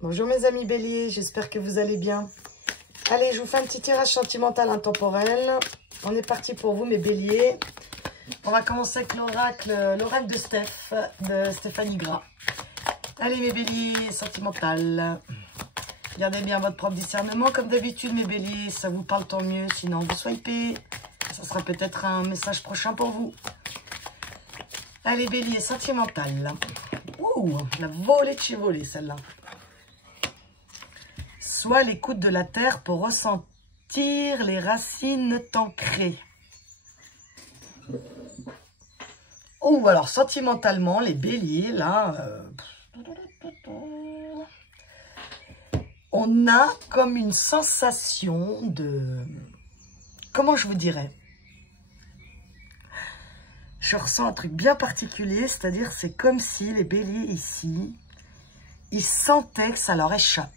Bonjour mes amis béliers, j'espère que vous allez bien. Allez, je vous fais un petit tirage sentimental intemporel. On est parti pour vous mes béliers. On va commencer avec l'oracle de Stéphanie Gras. Allez mes béliers, sentimental. Gardez bien votre propre discernement comme d'habitude mes béliers, ça vous parle tant mieux, sinon vous swipez. Ça sera peut-être un message prochain pour vous. Allez béliers, sentimental. Ouh, la volée de chez volée celle-là. Sois à l'écoute de la terre pour ressentir les racines t'ancrées. Oh, alors sentimentalement, les béliers, là, on a comme une sensation de... Comment je vous dirais? Je ressens un truc bien particulier, c'est-à-dire c'est comme si les béliers ici, ils sentaient que ça leur échappe.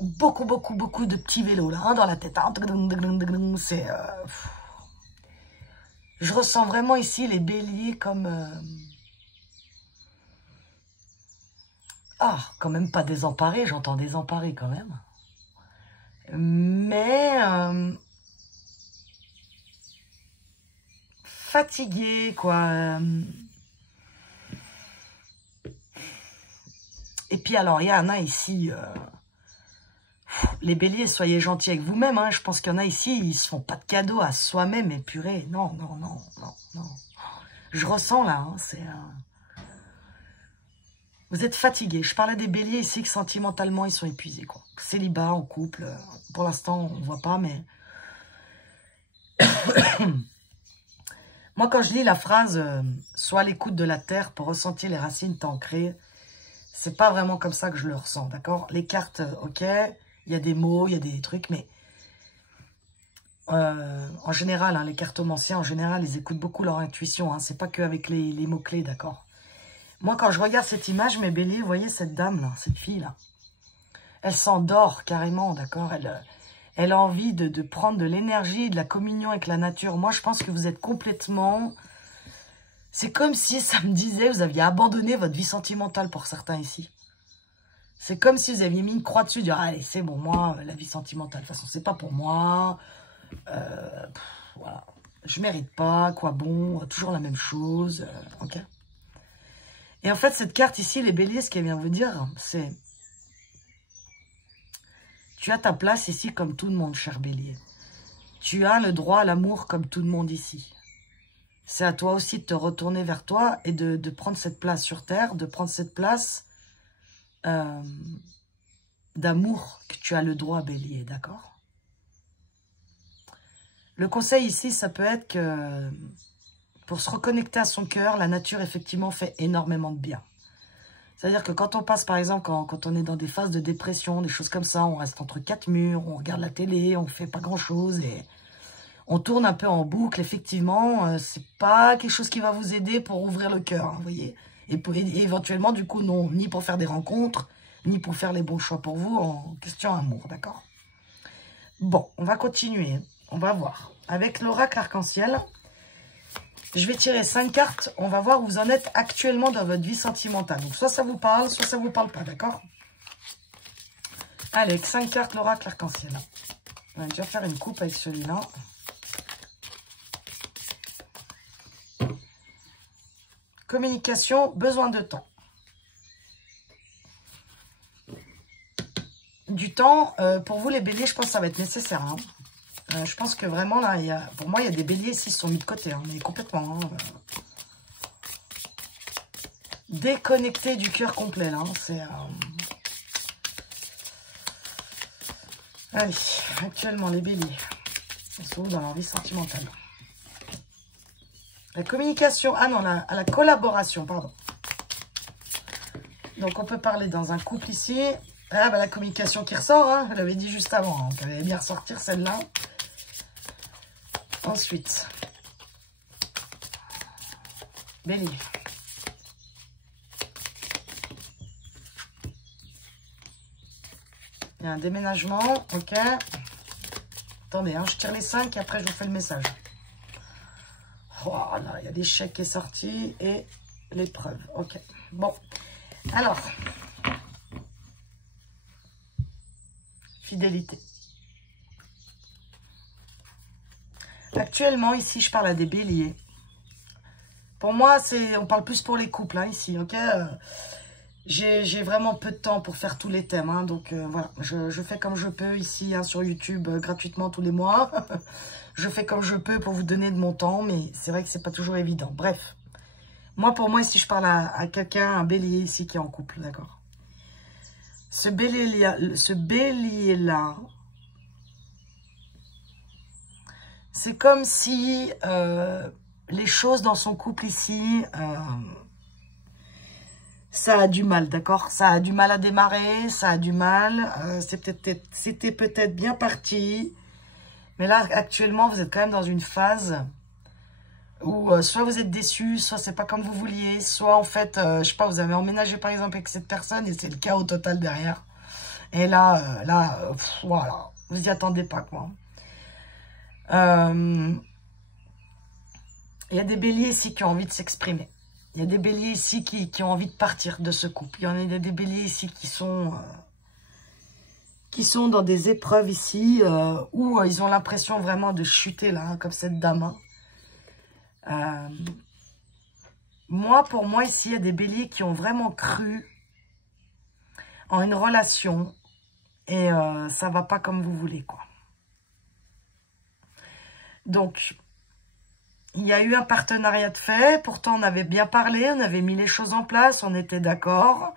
Beaucoup de petits vélos là, hein, dans la tête. C'est, je ressens vraiment ici les béliers comme... Ah, quand même pas désemparés, j'entends désemparés quand même. Mais... fatigués, quoi. Et puis alors, il y en a ici... les béliers, soyez gentils avec vous-même. Hein. Je pense qu'il y en a ici, ils se font pas de cadeaux à soi-même, épurés. Non. Je ressens là, hein, c'est... Vous êtes fatigués. Je parlais des béliers ici que sentimentalement, ils sont épuisés, quoi. Célibat, en couple, pour l'instant, on ne voit pas, mais... Moi, quand je lis la phrase « Sois à l'écoute de la terre pour ressentir les racines t'ancrées », c'est pas vraiment comme ça que je le ressens, d'accord? Les cartes, ok, il y a des mots, il y a des trucs, mais... en général, hein, les cartomanciens, en général, ils écoutent beaucoup leur intuition. Hein, c'est pas qu'avec les mots-clés, d'accord? Moi, quand je regarde cette image, mes béliers, vous voyez cette dame-là, cette fille-là, elle s'endort carrément, d'accord? Elle a envie de prendre de l'énergie, de la communion avec la nature. Moi, je pense que vous êtes complètement... C'est comme si, ça me disait, vous aviez abandonné votre vie sentimentale pour certains ici. C'est comme si vous aviez mis une croix dessus, dire, allez, c'est bon, moi, la vie sentimentale, de toute façon, c'est pas pour moi. Voilà. Je mérite pas, quoi bon, toujours la même chose, ok. Et en fait, cette carte ici, les béliers, ce qu'elle vient vous dire, c'est... Tu as ta place ici comme tout le monde, cher bélier. Tu as le droit à l'amour comme tout le monde ici. C'est à toi aussi de te retourner vers toi et de prendre cette place sur terre, de prendre cette place d'amour que tu as le droit, bélier, d'accord? Le conseil ici, ça peut être que... Pour se reconnecter à son cœur, la nature, effectivement, fait énormément de bien. C'est-à-dire que quand on passe, par exemple, quand on est dans des phases de dépression, des choses comme ça, on reste entre quatre murs, on regarde la télé, on fait pas grand-chose et on tourne un peu en boucle, effectivement, c'est pas quelque chose qui va vous aider pour ouvrir le cœur, hein, vous voyez. Et éventuellement, du coup, non, ni pour faire des rencontres, ni pour faire les bons choix pour vous en question amour, d'accord? Bon, on va continuer, on va voir. Avec l'oracle arc-en-ciel... Je vais tirer 5 cartes. On va voir où vous en êtes actuellement dans votre vie sentimentale. Donc, soit ça vous parle, soit ça vous parle pas, d'accord? Allez, avec 5 cartes, l'oracle arc-en-ciel. On va déjà faire une coupe avec celui-là. Communication, besoin de temps. Du temps, pour vous les béliers, je pense que ça va être nécessaire, hein. Je pense que vraiment, là, pour moi, il y a des béliers ici qui sont mis de côté, hein, mais complètement. Hein, déconnecté du cœur complet, là. Hein, c'est... Allez, actuellement, les béliers, ils sont où dans leur vie sentimentale? La communication, ah non, la collaboration, pardon. Donc, on peut parler dans un couple ici. Ah, bah, la communication qui ressort, hein, je l'avais dit juste avant, hein, qu'elle allait bien ressortir celle-là. Ensuite, bélier. Il y a un déménagement, ok. Attendez, hein, je tire les 5 et après je vous fais le message. Voilà, il y a l'échec qui est sorti et l'épreuve. Ok. Bon. Alors, fidélité. Actuellement, ici, je parle à des béliers. Pour moi, on parle plus pour les couples, hein, ici, ok. J'ai vraiment peu de temps pour faire tous les thèmes, hein, donc voilà, je fais comme je peux ici, hein, sur YouTube, gratuitement tous les mois. Je fais comme je peux pour vous donner de mon temps, mais c'est vrai que c'est pas toujours évident. Bref, pour moi, ici, je parle à quelqu'un, un bélier ici qui est en couple, d'accord. Ce bélier-là, c'est comme si les choses dans son couple ici, ça a du mal, d'accord? Ça a du mal à démarrer, ça a du mal. C'était peut-être bien parti. Mais là, actuellement, vous êtes quand même dans une phase où soit vous êtes déçu, soit c'est pas comme vous vouliez, soit en fait, je sais pas, vous avez emménagé par exemple avec cette personne et c'est le chaos total derrière. Et là, voilà, vous y attendez pas, quoi. Il y a des béliers ici qui ont envie de s'exprimer. Il y a des béliers ici qui ont envie de partir de ce couple. Il y a des béliers ici qui sont dans des épreuves ici, où ils ont l'impression vraiment de chuter, là, hein, comme cette dame. Hein. Pour moi, ici, il y a des béliers qui ont vraiment cru en une relation et ça va pas comme vous voulez, quoi. Donc, il y a eu un partenariat de fait, pourtant on avait bien parlé, on avait mis les choses en place, on était d'accord.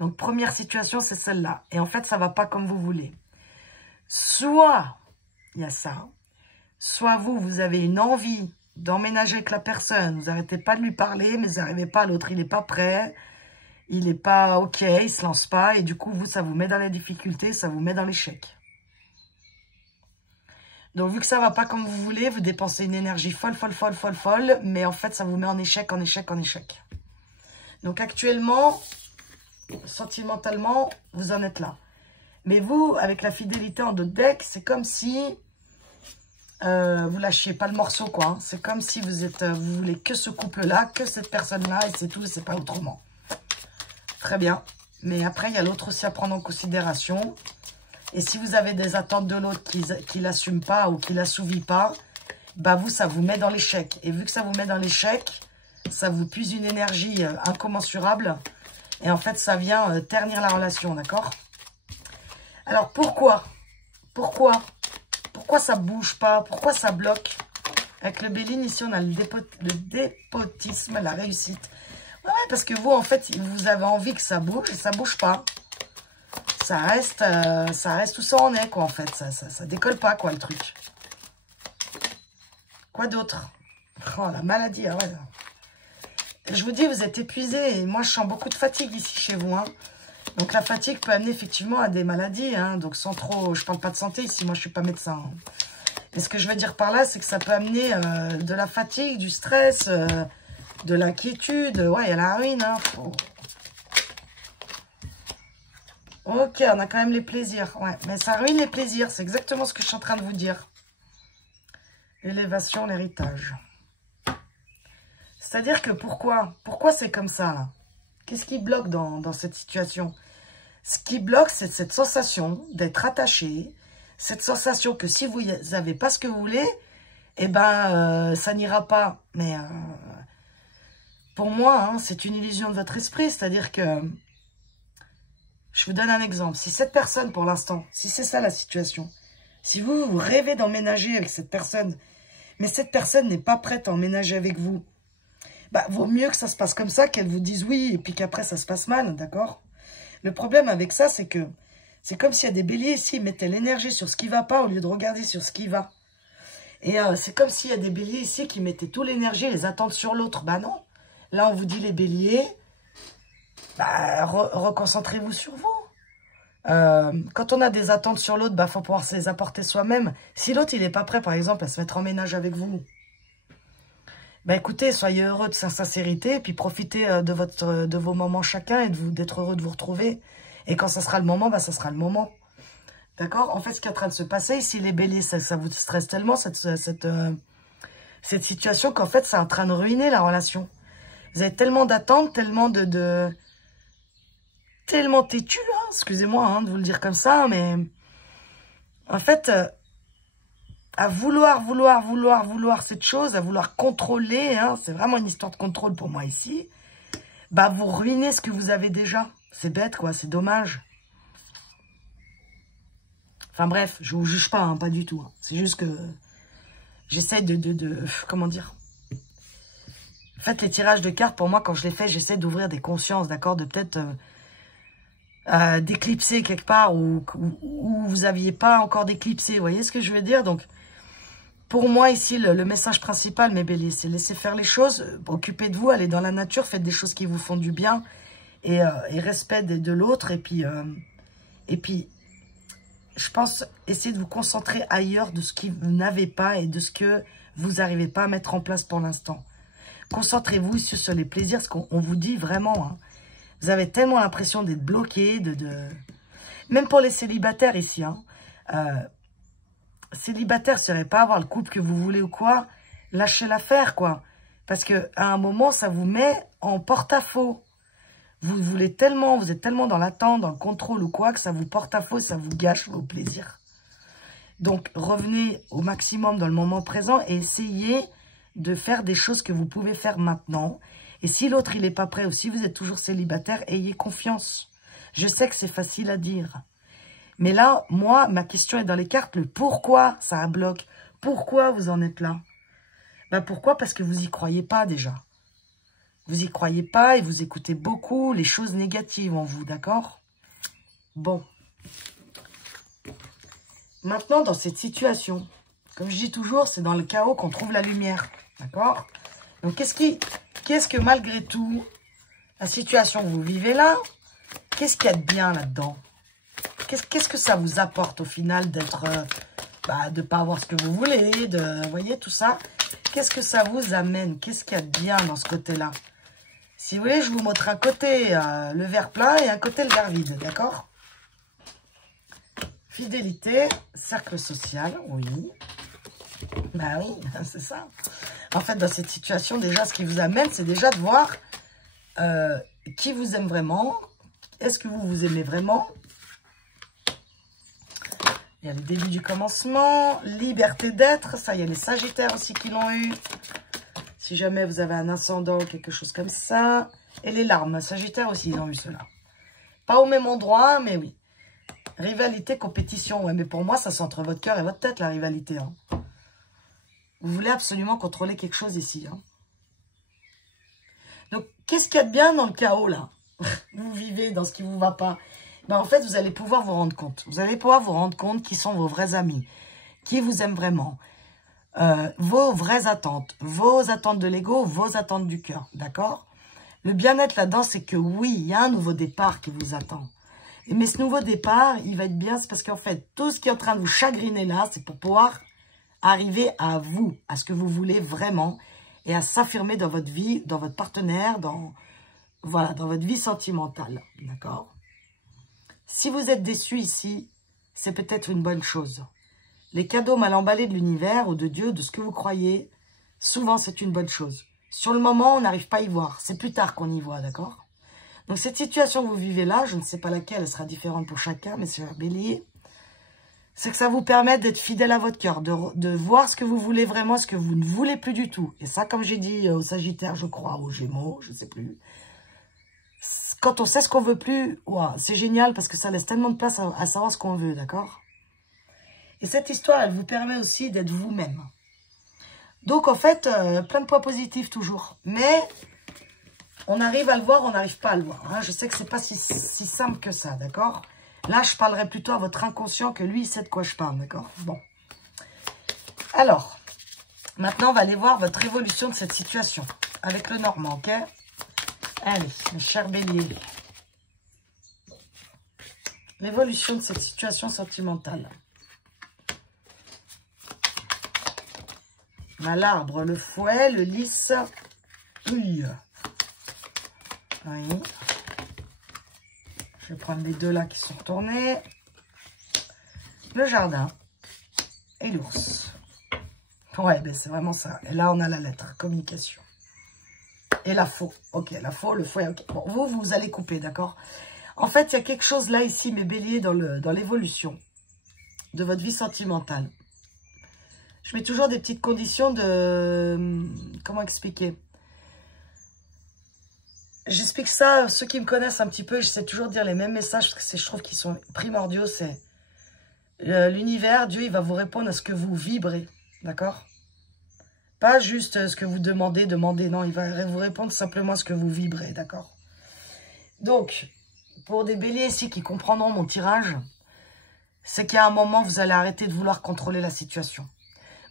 Donc, première situation, c'est celle-là. Et en fait, ça va pas comme vous voulez. Soit, il y a ça, soit vous avez une envie d'emménager avec la personne, vous n'arrêtez pas de lui parler, mais vous n'arrivez pas, l'autre, il n'est pas prêt, il n'est pas OK, il se lance pas, et du coup, ça vous met dans la difficulté, ça vous met dans l'échec. Donc, vu que ça va pas comme vous voulez, vous dépensez une énergie folle, mais en fait, ça vous met en échec, en échec, en échec. Donc, actuellement, sentimentalement, vous en êtes là. Mais vous, avec la fidélité en d'autres decks, c'est comme si vous lâchiez pas le morceau, quoi. Hein. C'est comme si vous voulez que ce couple-là, que cette personne-là, et c'est tout, c'est pas autrement. Très bien. Mais après, il y a l'autre aussi à prendre en considération. Et si vous avez des attentes de l'autre qui l'assume pas ou qui l'assouvit pas, bah vous, ça vous met dans l'échec. Et vu que ça vous met dans l'échec, ça vous puise une énergie incommensurable. Et en fait, ça vient ternir la relation, d'accord? Alors, pourquoi ça bouge pas? Pourquoi ça bloque? Avec le Béline, ici, on a le dépotisme, la réussite. Ouais, parce que vous, en fait, vous avez envie que ça bouge et ça bouge pas. Ça reste où ça en est, quoi, en fait. Ça décolle pas, quoi, le truc. Quoi d'autre? Oh, la maladie, ah ouais. Je vous dis, vous êtes épuisé. Et moi, je sens beaucoup de fatigue ici chez vous, hein. Donc, la fatigue peut amener effectivement à des maladies, hein. Donc, sans trop... Je parle pas de santé ici, moi, je suis pas médecin. Hein. Et ce que je veux dire par là, c'est que ça peut amener de la fatigue, du stress, de l'inquiétude. Ouais, il y a la ruine, hein. Ok, on a quand même les plaisirs. Ouais, mais ça ruine les plaisirs. C'est exactement ce que je suis en train de vous dire. L'élévation, l'héritage. C'est-à-dire que pourquoi c'est comme ça, là? Qu'est-ce qui bloque dans cette situation? Ce qui bloque, c'est cette sensation d'être attaché. Cette sensation que si vous n'avez pas ce que vous voulez, eh ben, ça n'ira pas. Mais pour moi, hein, c'est une illusion de votre esprit. C'est-à-dire que... Je vous donne un exemple. Si cette personne, pour l'instant, si c'est ça la situation, si vous rêvez d'emménager avec cette personne, mais cette personne n'est pas prête à emménager avec vous, bah, vaut mieux que ça se passe comme ça, qu'elle vous dise oui, et puis qu'après ça se passe mal, d'accord? Le problème avec ça, c'est que c'est comme s'il y a des béliers ici, ils mettaient l'énergie sur ce qui va pas au lieu de regarder sur ce qui va. Et c'est comme s'il y a des béliers ici qui mettaient toute l'énergie, les attentes sur l'autre. Bah non. Là, on vous dit les béliers, bah, reconcentrez-vous sur vous. Quand on a des attentes sur l'autre, bah, faut pouvoir se les apporter soi-même. Si l'autre, il n'est pas prêt, par exemple, à se mettre en ménage avec vous, bah, écoutez, soyez heureux de sa sincérité, et puis profitez de vos moments chacun, et d'être heureux de vous retrouver. Et quand ça sera le moment, bah, ça sera le moment. D'accord? En fait, ce qui est en train de se passer, ici, les béliers, ça vous stresse tellement, cette situation, qu'en fait, c'est en train de ruiner la relation. Vous avez tellement d'attentes, tellement tellement têtu, hein, excusez-moi hein, de vous le dire comme ça, mais en fait, à vouloir cette chose, à vouloir contrôler, hein, c'est vraiment une histoire de contrôle pour moi ici, bah vous ruinez ce que vous avez déjà. C'est bête, quoi, c'est dommage. Enfin bref, je vous juge pas, hein, pas du tout. Hein. C'est juste que j'essaie comment dire. En fait, les tirages de cartes, pour moi, quand je les fais, j'essaie d'ouvrir des consciences, d'accord, de peut-être d'éclipser quelque part où vous n'aviez pas encore d'éclipser. Vous voyez ce que je veux dire? Donc, pour moi, ici, le message principal, mes béliers, c'est laisser faire les choses, occupez de vous, allez dans la nature, faites des choses qui vous font du bien et respect de l'autre. Et puis, je pense, essayez de vous concentrer ailleurs de ce que vous n'avez pas et de ce que vous n'arrivez pas à mettre en place pour l'instant. Concentrez-vous sur les plaisirs, ce qu'on vous dit vraiment. Hein. Vous avez tellement l'impression d'être bloqué, même pour les célibataires ici. Hein, célibataire, serait pas avoir le couple que vous voulez ou quoi, lâchez l'affaire, quoi. Parce que à un moment, ça vous met en porte-à-faux. Vous voulez tellement, vous êtes tellement dans l'attente, dans le contrôle ou quoi, que ça vous porte à faux, ça vous gâche vos plaisirs. Donc, revenez au maximum dans le moment présent et essayez de faire des choses que vous pouvez faire maintenant. Et si l'autre, il n'est pas prêt ou si vous êtes toujours célibataire, ayez confiance. Je sais que c'est facile à dire. Mais là, moi, ma question est dans les cartes, le pourquoi ça bloque. Pourquoi vous en êtes là? Ben pourquoi? Parce que vous n'y croyez pas déjà. Vous n'y croyez pas et vous écoutez beaucoup les choses négatives en vous, d'accord? Bon. Maintenant, dans cette situation, comme je dis toujours, c'est dans le chaos qu'on trouve la lumière, d'accord? Donc, qu'est-ce que malgré tout, la situation que vous vivez là, qu'est-ce qu'il y a de bien là-dedans? Qu'est-ce que ça vous apporte au final d'être, de ne pas avoir ce que vous voulez, vous voyez, tout ça? Qu'est-ce que ça vous amène? Qu'est-ce qu'il y a de bien dans ce côté-là? Si vous voulez, je vous montre un côté le verre plein et un côté le verre vide, d'accord? Fidélité, cercle social, oui. Ben oui, c'est ça. En fait, dans cette situation, déjà, ce qui vous amène, c'est déjà de voir qui vous aime vraiment. Est-ce que vous vous aimez vraiment? Il y a le début du commencement, liberté d'être, ça, il y a les sagittaires aussi qui l'ont eu. Si jamais vous avez un ascendant ou quelque chose comme ça. Et les larmes, sagittaires aussi, ils ont eu cela. Pas au même endroit, mais oui. Rivalité, compétition. Ouais, mais pour moi, ça c'est entre votre cœur et votre tête, la rivalité. Hein. Vous voulez absolument contrôler quelque chose ici. Hein. Donc, qu'est-ce qu'il y a de bien dans le chaos, là? Vous vivez dans ce qui ne vous va pas. Ben, en fait, vous allez pouvoir vous rendre compte. Vous allez pouvoir vous rendre compte qui sont vos vrais amis. Qui vous aiment vraiment. Vos vraies attentes, vos attentes de l'ego, vos attentes du cœur, d'accord? Le bien-être là-dedans, c'est que oui, il y a un nouveau départ qui vous attend. Mais ce nouveau départ, il va être bien, c'est parce qu'en fait, tout ce qui est en train de vous chagriner là, c'est pour pouvoir arriver à vous, à ce que vous voulez vraiment, et à s'affirmer dans votre vie, dans votre partenaire, dans votre vie sentimentale, d'accord? Si vous êtes déçu ici, c'est peut-être une bonne chose. Les cadeaux mal emballés de l'univers ou de Dieu, de ce que vous croyez, souvent c'est une bonne chose. Sur le moment, on n'arrive pas à y voir. C'est plus tard qu'on y voit, d'accord? Donc cette situation que vous vivez là, je ne sais pas laquelle, elle sera différente pour chacun, mais c'est un bélier. C'est que ça vous permet d'être fidèle à votre cœur, de voir ce que vous voulez vraiment, ce que vous ne voulez plus du tout. Et ça, comme j'ai dit au Sagittaire, je crois, aux Gémeaux, je ne sais plus. Quand on sait ce qu'on veut plus, wow, c'est génial parce que ça laisse tellement de place à savoir ce qu'on veut, d'accord? Et cette histoire, elle vous permet aussi d'être vous-même. Donc, en fait, plein de points positifs toujours. Mais, on arrive à le voir, on n'arrive pas à le voir. Hein. Je sais que c'est pas si simple que ça, d'accord? Là, je parlerai plutôt à votre inconscient que lui, il sait de quoi je parle, d'accord? Bon. Alors, maintenant, on va aller voir votre évolution de cette situation. Avec le Normand, ok? Allez, mes chers béliers. L'évolution de cette situation sentimentale. L'arbre, le fouet, le lys. Oui. Oui. Je vais prendre les deux là qui sont retournés. Le jardin. Et l'ours. Ouais, ben c'est vraiment ça. Et là, on a la lettre. Communication. Et la faux. Ok, la faux, le fouet. Okay. Bon, vous allez couper, d'accord? En fait, il y a quelque chose là, ici, mes béliers, dans l'évolution de votre vie sentimentale. Je mets toujours des petites conditions de... Comment expliquer? J'explique ça, ceux qui me connaissent un petit peu, j'essaie toujours de dire les mêmes messages, parce que je trouve qu'ils sont primordiaux, c'est l'univers, Dieu, il va vous répondre à ce que vous vibrez, d'accord? Pas juste ce que vous demandez, non, il va vous répondre simplement à ce que vous vibrez, d'accord? Donc, pour des béliers ici qui comprendront mon tirage, c'est qu'à un moment, vous allez arrêter de vouloir contrôler la situation.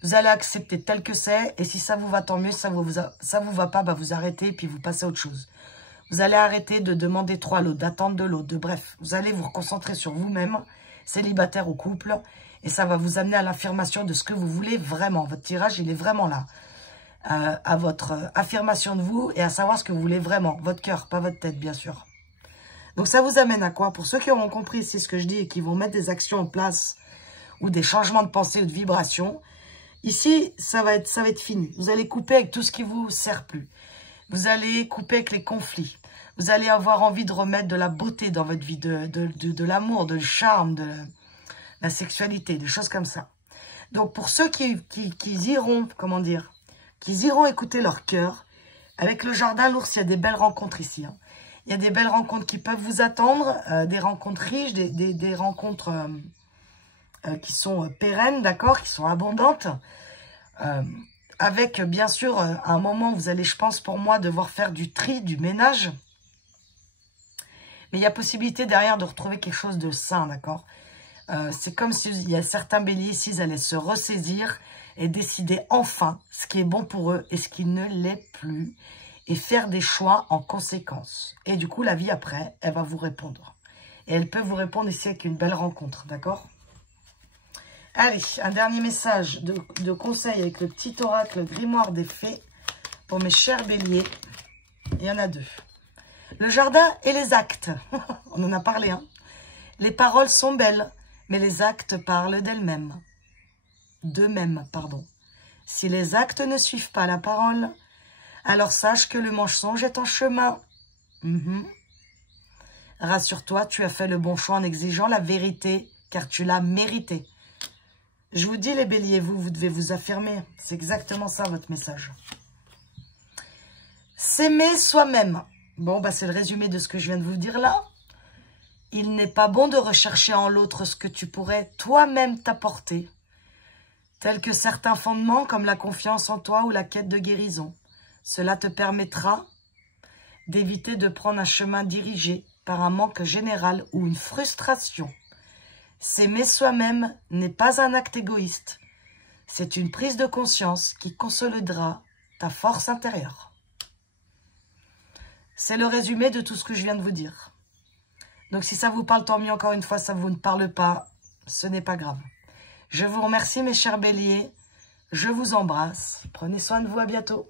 Vous allez accepter tel que c'est, et si ça vous va, tant mieux, ça vous va pas, bah vous arrêtez, et puis vous passez à autre chose. Vous allez arrêter de demander trop à l'autre, d'attendre de l'autre, bref. Vous allez vous reconcentrer sur vous-même, célibataire ou couple, et ça va vous amener à l'affirmation de ce que vous voulez vraiment. Votre tirage, il est vraiment là. À votre affirmation de vous et à savoir ce que vous voulez vraiment. Votre cœur, pas votre tête, bien sûr. Donc ça vous amène à quoi? Pour ceux qui auront compris ici ce que je dis et qui vont mettre des actions en place ou des changements de pensée ou de vibration, ici, ça va être fini. Vous allez couper avec tout ce qui vous sert plus. Vous allez couper avec les conflits. Vous allez avoir envie de remettre de la beauté dans votre vie, de l'amour, de le charme, de la sexualité, des choses comme ça. Donc, pour ceux qui iront, comment dire, qui iront écouter leur cœur, avec le jardin l'ours, il y a des belles rencontres ici. Hein. Il y a des belles rencontres qui peuvent vous attendre, des rencontres riches, des rencontres qui sont pérennes, d'accord, qui sont abondantes. Avec, bien sûr, un moment où vous allez, je pense, pour moi, devoir faire du tri, du ménage. Mais il y a possibilité derrière de retrouver quelque chose de sain, d'accord? C'est comme s'il y a certains béliers, s'ils allaient se ressaisir et décider enfin ce qui est bon pour eux et ce qui ne l'est plus. Et faire des choix en conséquence. Et du coup, la vie après, elle va vous répondre. Et elle peut vous répondre ici avec une belle rencontre, d'accord? Allez, un dernier message de conseil avec le petit oracle grimoire des fées pour mes chers béliers. Il y en a deux. Le jardin et les actes. On en a parlé, hein. Les paroles sont belles, mais les actes parlent d'elles-mêmes. D'eux-mêmes, pardon. Si les actes ne suivent pas la parole, alors sache que le mensonge est en chemin. Rassure-toi, tu as fait le bon choix en exigeant la vérité, car tu l'as mérité. Je vous dis les béliers, vous devez vous affirmer. C'est exactement ça votre message. S'aimer soi-même. Bon, bah c'est le résumé de ce que je viens de vous dire là. Il n'est pas bon de rechercher en l'autre ce que tu pourrais toi-même t'apporter, tels que certains fondements comme la confiance en toi ou la quête de guérison. Cela te permettra d'éviter de prendre un chemin dirigé par un manque général ou une frustration. S'aimer soi-même n'est pas un acte égoïste. C'est une prise de conscience qui consolidera ta force intérieure. C'est le résumé de tout ce que je viens de vous dire. Donc si ça vous parle, tant mieux. Encore une fois, ça vous ne parle pas, ce n'est pas grave. Je vous remercie mes chers béliers. Je vous embrasse. Prenez soin de vous, à bientôt.